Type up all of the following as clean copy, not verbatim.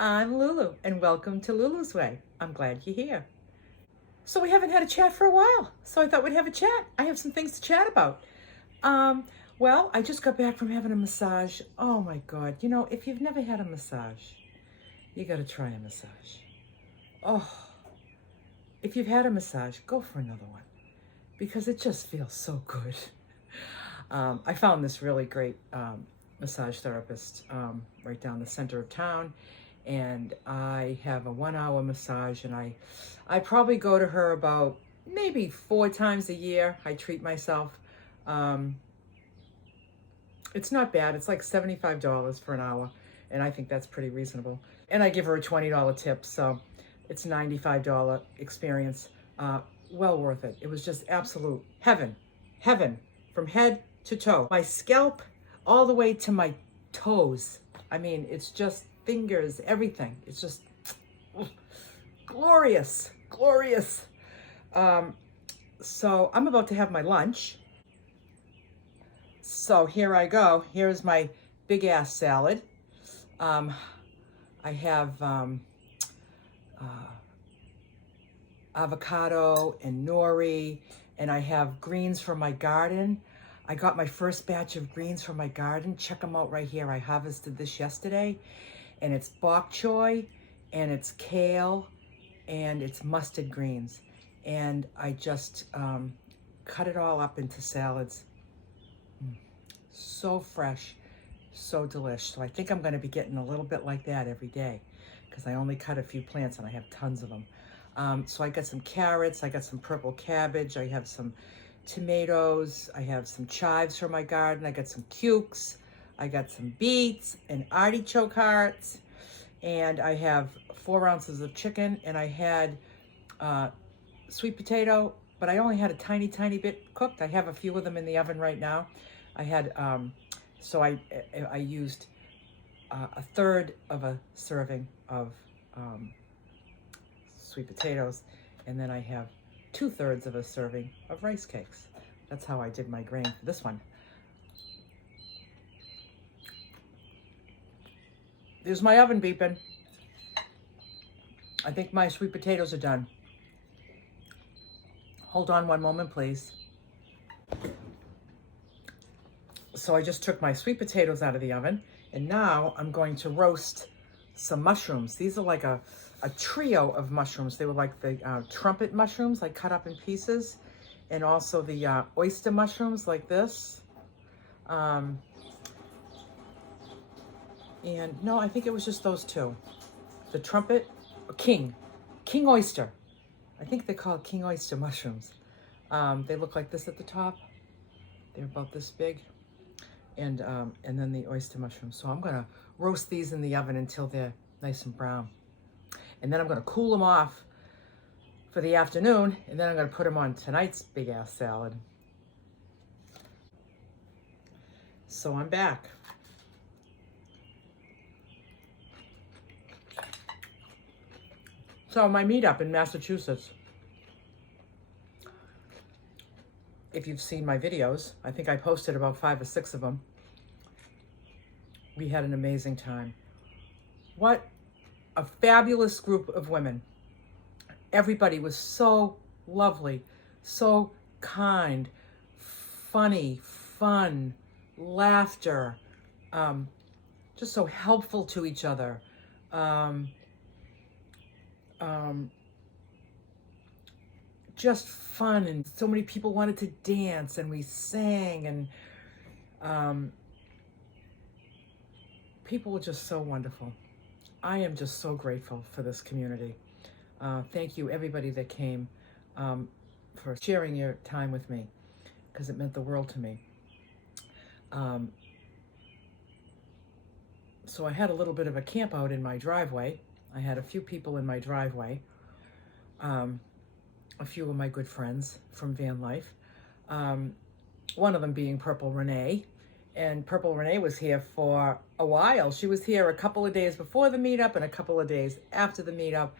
I'm Lulu, and welcome to Lulu's Way. I'm glad you're here. So we haven't had a chat for a while, so I thought we'd have a chat. I have some things to chat about. Well, I just got back from having a massage. Oh my God, if you've never had a massage, you gotta try a massage. Oh, if you've had a massage, go for another one, because it just feels so good. I found this really great massage therapist right down the center of town, and I have a 1 hour massage, and I probably go to her about maybe 4 times a year. I treat myself. It's not bad. It's like $75 for an hour, and I think that's pretty reasonable. And I give her a $20 tip, so it's a $95 experience. Well worth it. It was just absolute heaven from head to toe. My scalp all the way to my toes. I mean, it's just fingers, everything. It's just glorious. So I'm about to have my lunch. So here I go. Here's my big ass salad. I have avocado and nori, and I have greens from my garden. I got my first batch of greens from my garden. Check them out right here. I harvested this yesterday, and it's bok choy, and it's kale, and it's mustard greens. And I just cut it all up into salads. So fresh, so delish. So I think I'm gonna be getting a little bit like that every day, because I only cut a few plants and I have tons of them. So I got some carrots, I got some purple cabbage, I have some tomatoes, I have some chives from my garden, I got some cukes, I got some beets and artichoke hearts, and I have 4 ounces of chicken, and I had sweet potato, but I only had a tiny bit cooked. I have a few of them in the oven right now. I had, so I used a third of a serving of sweet potatoes, and then I have 2/3 of a serving of rice cakes. That's how I did my grain for this one. There's my oven beeping. I think my sweet potatoes are done. Hold on one moment, please. So I just took my sweet potatoes out of the oven, and now I'm going to roast some mushrooms. These are like a trio of mushrooms. They were like the trumpet mushrooms, like cut up in pieces, and also the oyster mushrooms like this. And no, I think it was just those two. The trumpet, king oyster. I think they call it king oyster mushrooms. They look like this at the top. They're about this big. And then the oyster mushrooms. So I'm gonna roast these in the oven until they're nice and brown. And then I'm gonna cool them off for the afternoon, and then I'm gonna put them on tonight's big ass salad. So I'm back. So my meetup in Massachusetts. If you've seen my videos, I think I posted about 5 or 6 of them. We had an amazing time. What a fabulous group of women. Everybody was so lovely, so kind, funny, fun, laughter, just so helpful to each other. Just fun, and so many people wanted to dance, and we sang, and people were just so wonderful. I am just so grateful for this community. Thank you, everybody that came, for sharing your time with me, because it meant the world to me. So I had a little bit of a camp out in my driveway. I had a few people in my driveway. A few of my good friends from van life. One of them being Purple Renee. And Purple Renee was here for a while. She was here a couple of days before the meetup and a couple of days after the meetup.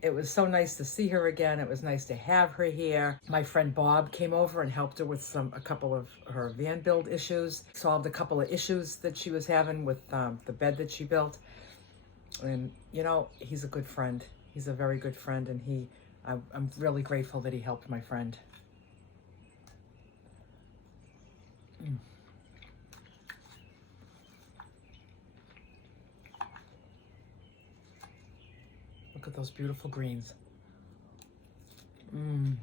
It was so nice to see her again. It was nice to have her here. My friend Bob came over and helped her with a couple of her van build issues, solved a couple of issues that she was having with the bed that she built. And, you know, he's a good friend. He's a very good friend, and I'm really grateful that he helped my friend. Mm. Look at those beautiful greens. Mm.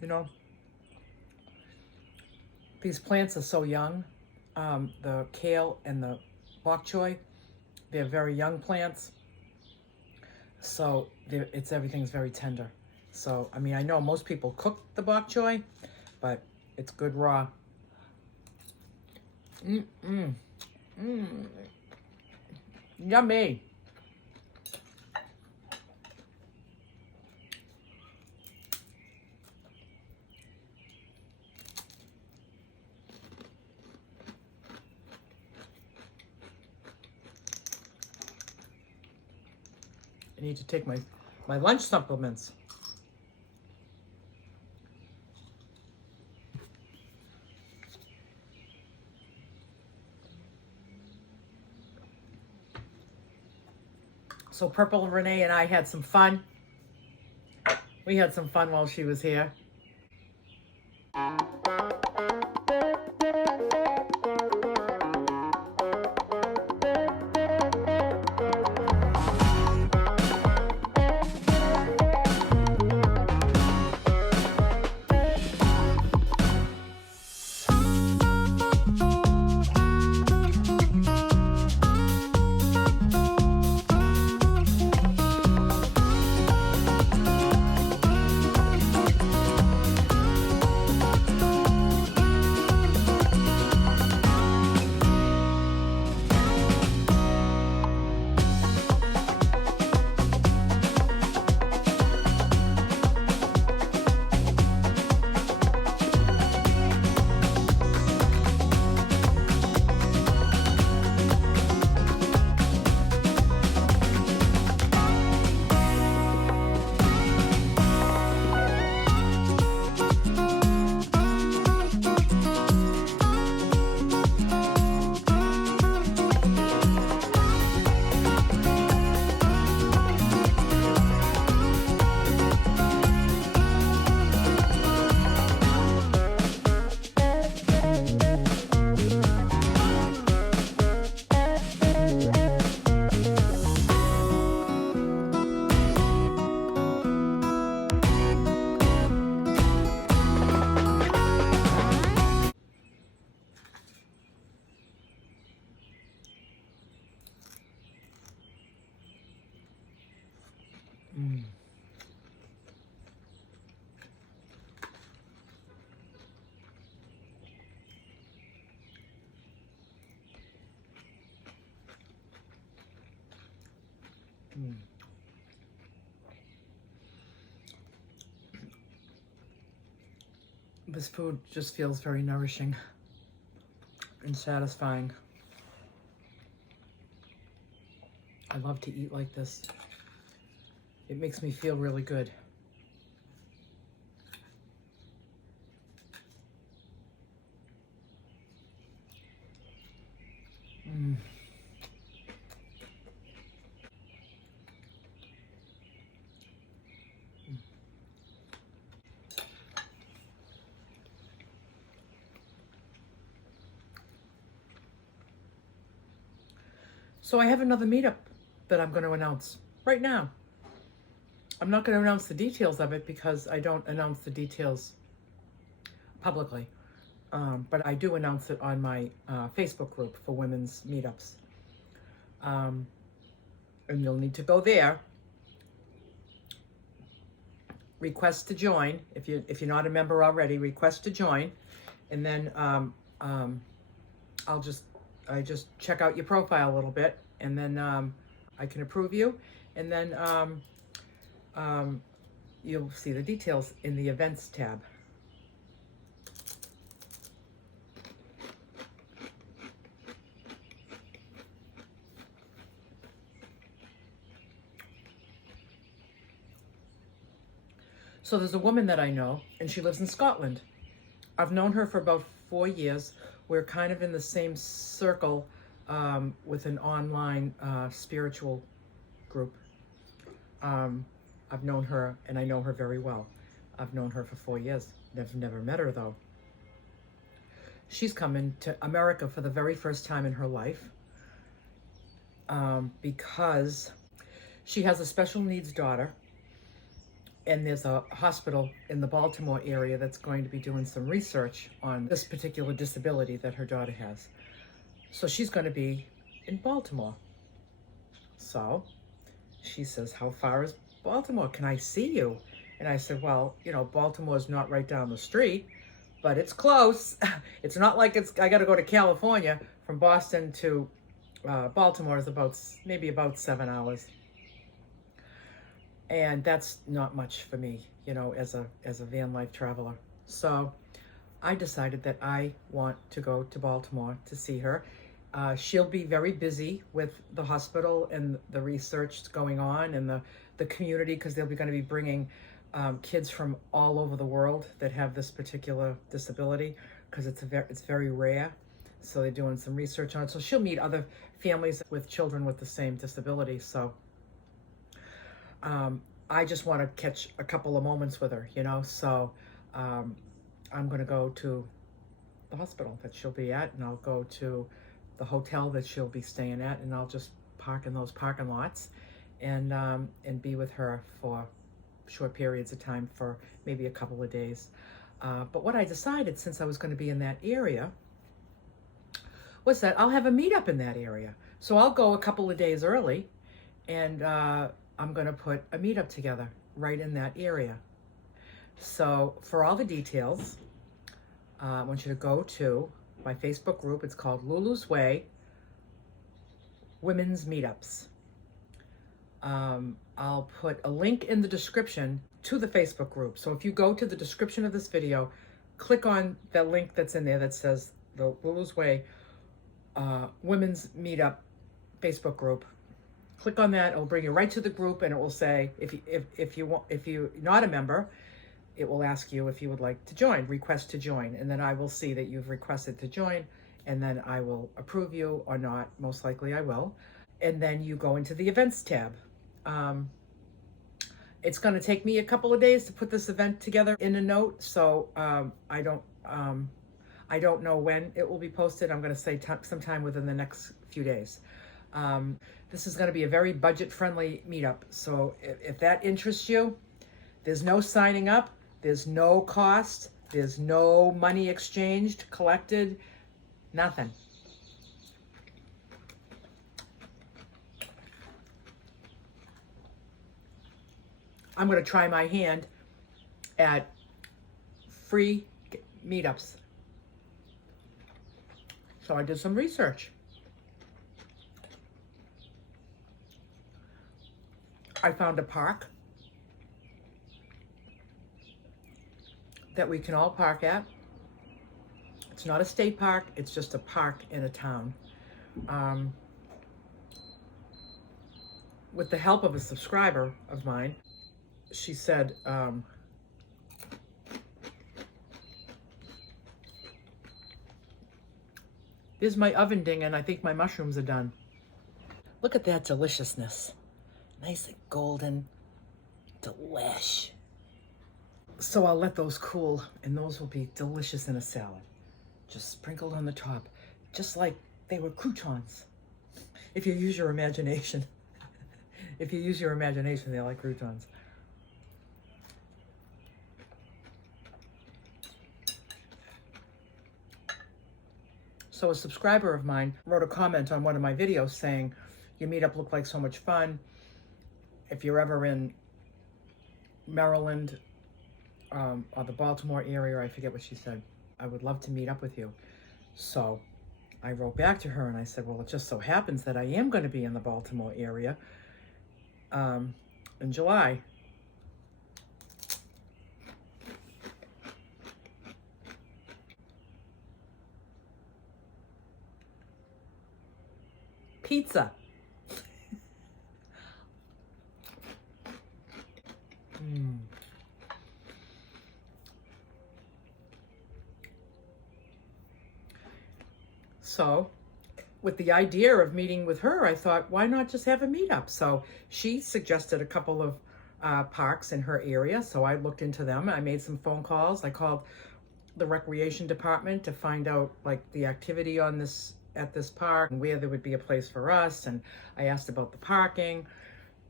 You know, these plants are so young. The kale and the bok choy, they're very young plants. So everything's very tender. So, I mean, I know most people cook the bok choy, but it's good raw. Yummy. I need to take my lunch supplements. So Purple Renee and I had some fun. We had some fun while she was here. This food just feels very nourishing and satisfying. I love to eat like this. It makes me feel really good. So I have another meetup that I'm going to announce right now. I'm not going to announce the details of it because I don't announce the details publicly. But I do announce it on my Facebook group for women's meetups. And you'll need to go there. Request to join. If you're not a member already, request to join. And then I just check out your profile a little bit, and then I can approve you, and then you'll see the details in the events tab. So there's a woman that I know, and she lives in Scotland. I've known her for about 4 years. we're kind of in the same circle with an online spiritual group. I've known her, and I know her very well. I've known her for 4 years. Never met her, though. She's coming to America for the very first time in her life because she has a special needs daughter, and there's a hospital in the Baltimore area that's going to be doing some research on this particular disability that her daughter has. So she's going to be in Baltimore. So she says, how far is Baltimore? Can I see you? And I said, well, you know, Baltimore's not right down the street, but it's close. It's not like I got to go to California. From Boston to Baltimore is maybe about 7 hours. And that's not much for me, you know, as a van life traveler. So I decided that I want to go to Baltimore to see her. She'll be very busy with the hospital and the research that's going on and the community, because they'll be going to be bringing kids from all over the world that have this particular disability, because it's very rare. So they're doing some research on it. So she'll meet other families with children with the same disability. So I just want to catch a couple of moments with her, you know. So I'm going to go to the hospital that she'll be at, and I'll go to the hotel that she'll be staying at, and I'll just park in those parking lots and be with her for short periods of time for maybe a couple of days. But what I decided, since I was going to be in that area, was that I'll have a meetup in that area. So I'll go a couple of days early, and I'm going to put a meetup together right in that area. So for all the details, I want you to go to my Facebook group. It's called Lulu's Way Women's Meetups. I'll put a link in the description to the Facebook group. So if you go to the description of this video, click on the link that's in there that says the Lulu's Way Women's Meetup Facebook group. Click on that. It will bring you right to the group, and it will say if you're not a member, it will ask you if you would like to join, request to join, and then I will see that you've requested to join, and then I will approve you or not. Most likely I will. And then you go into the events tab. It's going to take me a couple of days to put this event together in a note, so I don't know when it will be posted. I'm going to say sometime within the next few days. This is going to be a very budget-friendly meetup, so if that interests you, there's no signing up, there's no cost, there's no money exchanged, collected, nothing. I'm going to try my hand at free meetups. So I did some research. I found a park that we can all park at. It's not a state park, it's just a park in a town. With the help of a subscriber of mine, she said, there's my oven dinging. I think my mushrooms are done. Look at that deliciousness. Nice and golden. Delish. So I'll let those cool, and those will be delicious in a salad. Just sprinkled on the top, just like they were croutons. If you use your imagination. If you use your imagination, they're like croutons. So a subscriber of mine wrote a comment on one of my videos saying, your meetup looked like so much fun. If you're ever in Maryland or the Baltimore area, I forget what she said, I would love to meet up with you. So I wrote back to her and I said, well, it just so happens that I am going to be in the Baltimore area in July. Pizza. So with the idea of meeting with her, I thought, why not just have a meetup? So she suggested a couple of parks in her area. So I looked into them. I made some phone calls. I called the recreation department to find out like the activity on this at this park and where there would be a place for us. And I asked about the parking.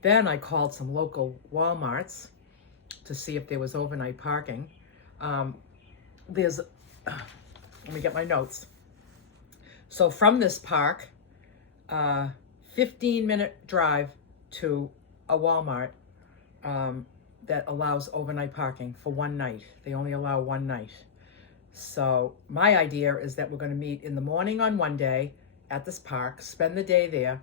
Then I called some local Walmarts to see if there was overnight parking. Let me get my notes. So from this park, 15-minute drive to a Walmart that allows overnight parking for one night. They only allow one night. So my idea is that we're going to meet in the morning on one day at this park, spend the day there.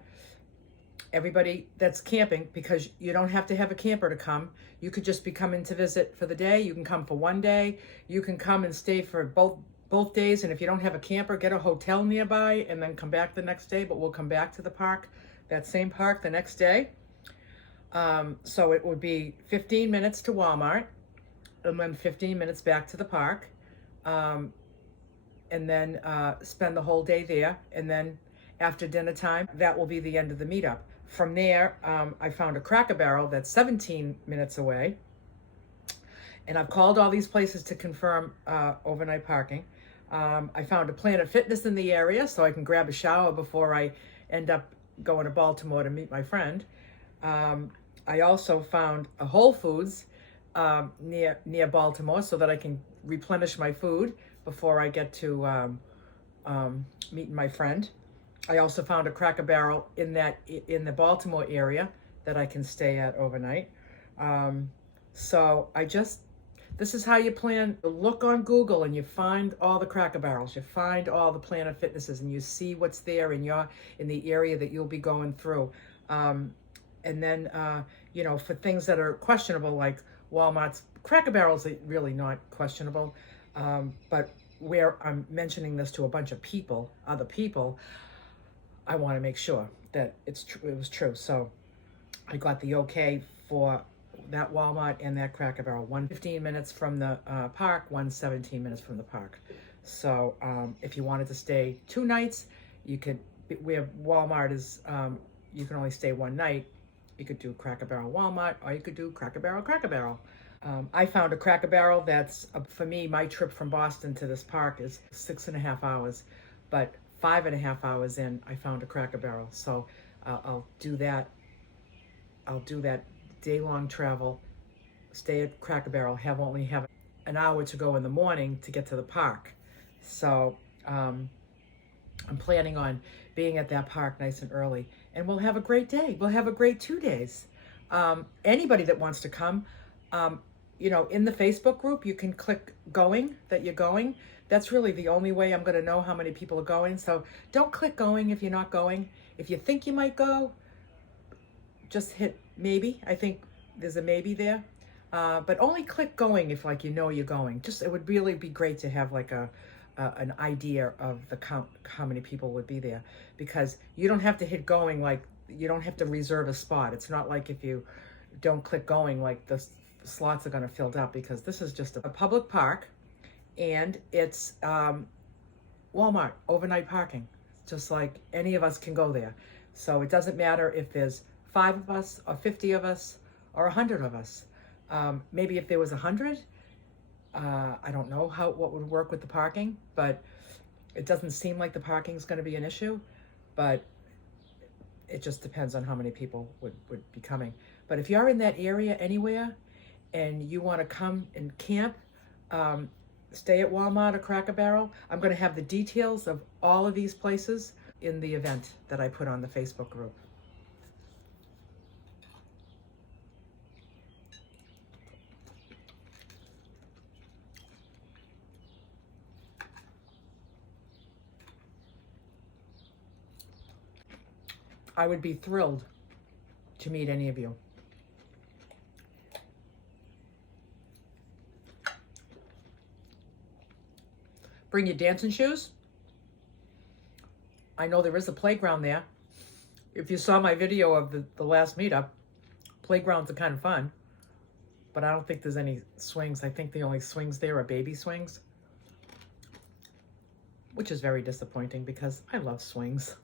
Everybody that's camping, because you don't have to have a camper to come. You could just be coming to visit for the day. You can come for one day. You can come and stay for both days. And if you don't have a camper, get a hotel nearby and then come back the next day. But we'll come back to the park, that same park, the next day. So it would be 15 minutes to Walmart and then 15 minutes back to the park. And then spend the whole day there. And then after dinner time, that will be the end of the meetup. From there, I found a Cracker Barrel that's 17 minutes away. And I've called all these places to confirm overnight parking. I found a Planet Fitness in the area so I can grab a shower before I end up going to Baltimore to meet my friend. I also found a Whole Foods near Baltimore so that I can replenish my food before I get to meeting my friend. I also found a Cracker Barrel in the Baltimore area that I can stay at overnight. So this is how you plan. Look on Google and you find all the Cracker Barrels. You find all the Planet Fitnesses and you see what's there in the area that you'll be going through. And then, for things that are questionable, like Walmart's Cracker Barrels are really not questionable. But where I'm mentioning this to a bunch of other people, I want to make sure that it was true. So I got the okay for that Walmart and that Cracker Barrel. 15 minutes from the park, 17 minutes from the park. So if you wanted to stay 2 nights, you could, where Walmart is, you can only stay 1 night. You could do Cracker Barrel Walmart, or you could do Cracker Barrel. I found a Cracker Barrel that's, for me, my trip from Boston to this park is 6.5 hours, but 5.5 hours in, I found a Cracker Barrel. So I'll do that. I'll do that day-long travel, stay at Cracker Barrel, only have an hour to go in the morning to get to the park. So I'm planning on being at that park nice and early, and we'll have a great day. We'll have a great 2 days. Anybody that wants to come, in the Facebook group, you can click going, that you're going. That's really the only way I'm going to know how many people are going. So don't click going if you're not going. If you think you might go, just hit maybe. I think there's a maybe there. But only click going if you're going. It would really be great to have an idea of the count, how many people would be there, because you don't have to hit going, you don't have to reserve a spot. It's not like if you don't click going, the slots are going to fill up, because this is just a public park and it's Walmart overnight parking. Just like any of us can go there. So it doesn't matter if there's 5 of us or 50 of us or 100 of us. Maybe if there was 100, I don't know what would work with the parking, but it doesn't seem like the parking is going to be an issue, but it just depends on how many people would be coming. But if you're in that area anywhere and you want to come and camp, stay at Walmart or Cracker Barrel, I'm going to have the details of all of these places in the event that I put on the Facebook group. I would be thrilled to meet any of you. Bring your dancing shoes. I know there is a playground there. If you saw my video of the last meetup, playgrounds are kind of fun, but I don't think there's any swings. I think the only swings there are baby swings. which is very disappointing because I love swings.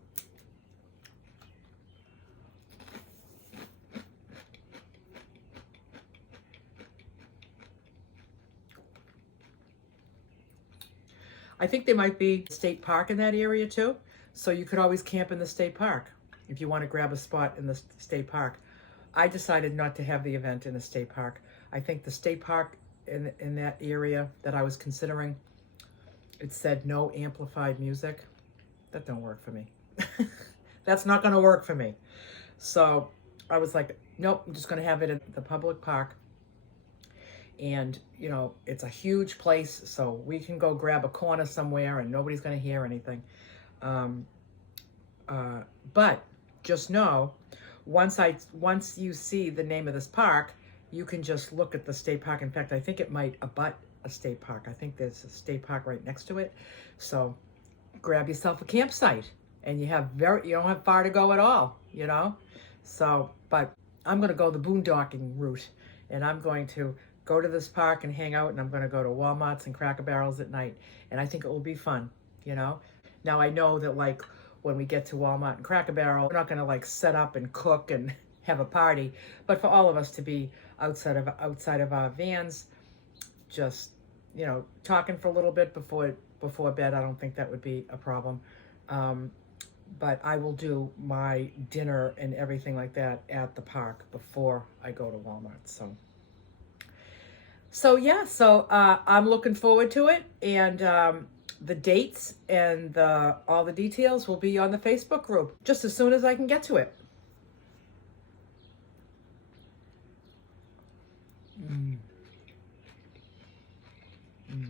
I think there might be a state park in that area too. So you could always camp in the state park if you want to grab a spot in the state park. I decided not to have the event in the state park. I think the state park in that area that I was considering, it said no amplified music. That don't work for me. That's not going to work for me. So I was like, nope, I'm just going to have it in the public park. And, you know, it's a huge place, so we can go grab a corner somewhere and nobody's going to hear anything. But just know, once you see the name of this park, you can just look at the state park. In fact, I think it might abut a state park. I think there's a state park right next to it. So grab yourself a campsite, and you don't have far to go at all, you know? So, but I'm going to go the boondocking route, and I'm going to go to this park and hang out, and I'm going to go to Walmart's and Cracker Barrels at night, and I think it will be fun, you know? Now, I know that, like, when we get to Walmart and Cracker Barrel, we're not going to, like, set up and cook and have a party, but for all of us to be outside of our vans, just, you know, talking for a little bit before bed, I don't think that would be a problem. But I will do my dinner and everything like that at the park before I go to Walmart. So yeah, I'm looking forward to it, and the dates and all the details will be on the Facebook group just as soon as I can get to it. Mm. Mm.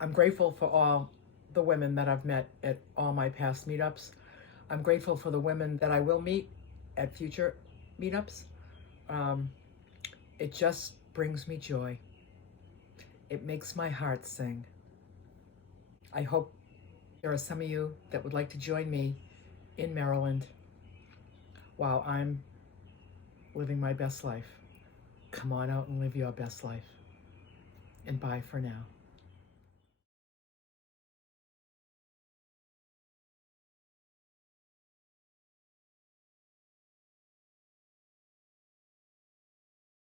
I'm grateful for all the women that I've met at all my past meetups. I'm grateful for the women that I will meet at future meetups. It just brings me joy. It makes my heart sing. I hope there are some of you that would like to join me in Maryland while I'm living my best life. Come on out and live your best life. And bye for now.